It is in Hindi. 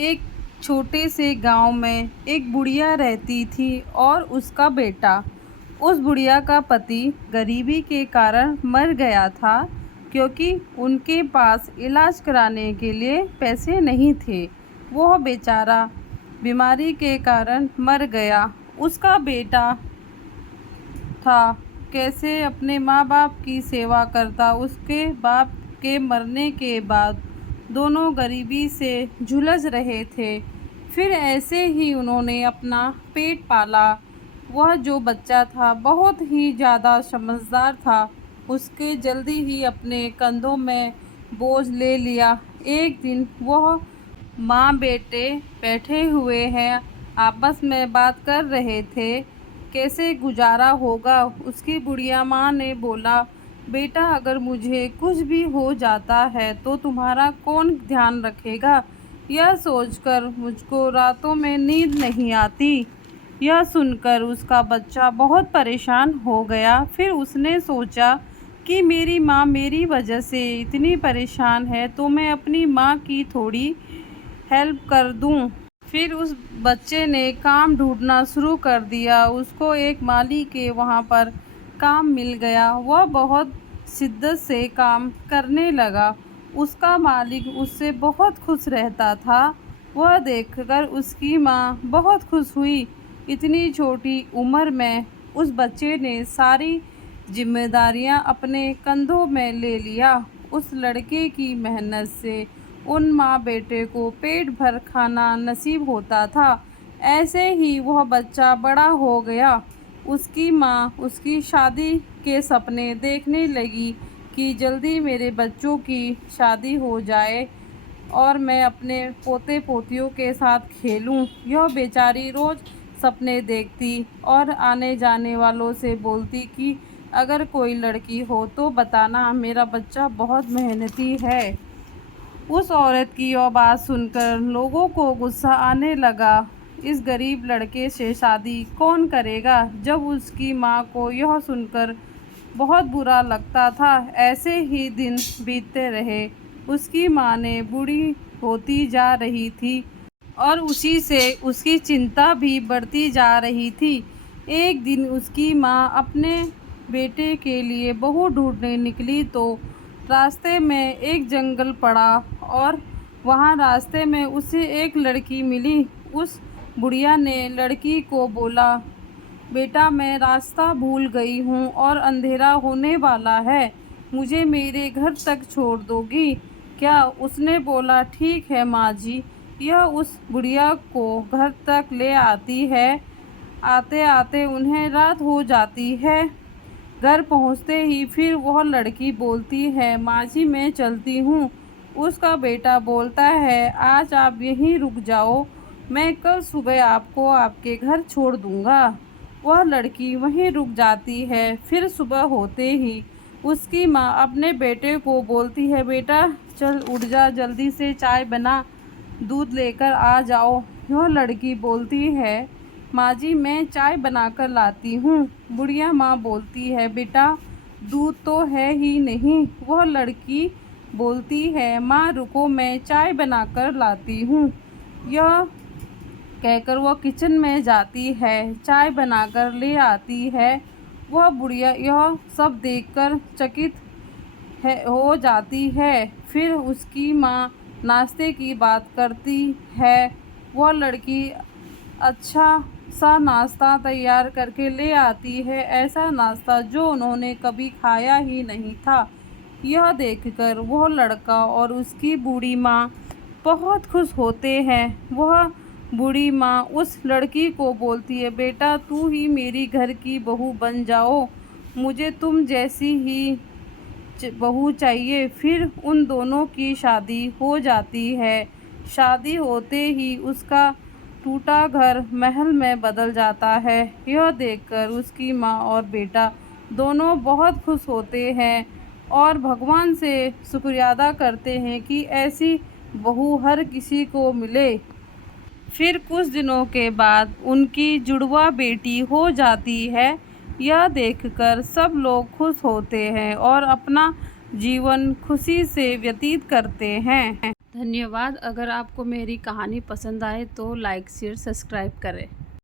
एक छोटे से गांव में एक बुढ़िया रहती थी और उसका बेटा। उस बुढ़िया का पति गरीबी के कारण मर गया था, क्योंकि उनके पास इलाज कराने के लिए पैसे नहीं थे। वह बेचारा बीमारी के कारण मर गया। उसका बेटा था कैसे अपने माँ बाप की सेवा करता। उसके बाप के मरने के बाद दोनों गरीबी से झुलस रहे थे। फिर ऐसे ही उन्होंने अपना पेट पाला। वह जो बच्चा था बहुत ही ज़्यादा समझदार था। उसके जल्दी ही अपने कंधों में बोझ ले लिया। एक दिन वह माँ बेटे बैठे हुए हैं, आपस में बात कर रहे थे, कैसे गुजारा होगा। उसकी बुढ़िया माँ ने बोला, बेटा अगर मुझे कुछ भी हो जाता है तो तुम्हारा कौन ध्यान रखेगा। यह सोचकर मुझको रातों में नींद नहीं आती। यह सुनकर उसका बच्चा बहुत परेशान हो गया। फिर उसने सोचा कि मेरी माँ मेरी वजह से इतनी परेशान है तो मैं अपनी माँ की थोड़ी हेल्प कर दूँ। फिर उस बच्चे ने काम ढूंढना शुरू कर दिया। उसको एक माली के वहाँ पर काम मिल गया। वह बहुत शिद्दत से काम करने लगा। उसका मालिक उससे बहुत खुश रहता था। वह देखकर उसकी माँ बहुत खुश हुई। इतनी छोटी उम्र में उस बच्चे ने सारी जिम्मेदारियां अपने कंधों में ले लिया। उस लड़के की मेहनत से उन माँ बेटे को पेट भर खाना नसीब होता था। ऐसे ही वह बच्चा बड़ा हो गया। उसकी माँ उसकी शादी के सपने देखने लगी कि जल्दी मेरे बच्चों की शादी हो जाए और मैं अपने पोते पोतियों के साथ खेलूं। यह बेचारी रोज़ सपने देखती और आने जाने वालों से बोलती कि अगर कोई लड़की हो तो बताना, मेरा बच्चा बहुत मेहनती है। उस औरत की यह बात सुनकर लोगों को गुस्सा आने लगा। इस गरीब लड़के से शादी कौन करेगा। जब उसकी माँ को यह सुनकर बहुत बुरा लगता था। ऐसे ही दिन बीतते रहे। उसकी माँ ने बूढ़ी होती जा रही थी और उसी से उसकी चिंता भी बढ़ती जा रही थी। एक दिन उसकी माँ अपने बेटे के लिए बहू ढूंढने निकली तो रास्ते में एक जंगल पड़ा और वहाँ रास्ते में उसे एक लड़की मिली। उस बुढ़िया ने लड़की को बोला, बेटा मैं रास्ता भूल गई हूँ और अंधेरा होने वाला है, मुझे मेरे घर तक छोड़ दोगी क्या। उसने बोला, ठीक है माँ जी। यह उस बुढ़िया को घर तक ले आती है। आते आते उन्हें रात हो जाती है। घर पहुँचते ही फिर वह लड़की बोलती है, माँ जी मैं चलती हूँ। उसका बेटा बोलता है, आज आप यहीं रुक जाओ, मैं कल सुबह आपको आपके घर छोड़ दूँगा। वह लड़की वहीं रुक जाती है। फिर सुबह होते ही उसकी माँ अपने बेटे को बोलती है, बेटा चल उठ जा, जल्दी से चाय बना, दूध लेकर आ जाओ। यह लड़की बोलती है, माँ जी मैं चाय बनाकर लाती हूँ। बुढ़िया माँ बोलती है, बेटा दूध तो है ही नहीं। वह लड़की बोलती है, माँ रुको मैं चाय बनाकर लाती हूँ। यह कहकर वह किचन में जाती है, चाय बनाकर ले आती है। वह बुढ़िया यह सब देखकर चकित हो जाती है। फिर उसकी माँ नाश्ते की बात करती है। वह लड़की अच्छा सा नाश्ता तैयार करके ले आती है, ऐसा नाश्ता जो उन्होंने कभी खाया ही नहीं था। यह देखकर वह लड़का और उसकी बूढ़ी माँ बहुत खुश होते हैं। वह बूढ़ी माँ उस लड़की को बोलती है, बेटा तू ही मेरी घर की बहू बन जाओ, मुझे तुम जैसी ही बहू चाहिए। फिर उन दोनों की शादी हो जाती है। शादी होते ही उसका टूटा घर महल में बदल जाता है। यह देखकर उसकी माँ और बेटा दोनों बहुत खुश होते हैं और भगवान से शुक्रिया अदा करते हैं कि ऐसी बहू हर किसी को मिले। फिर कुछ दिनों के बाद उनकी जुड़वा बेटी हो जाती है। यह देखकर सब लोग खुश होते हैं और अपना जीवन खुशी से व्यतीत करते हैं। धन्यवाद। अगर आपको मेरी कहानी पसंद आए तो लाइक शेयर सब्सक्राइब करें।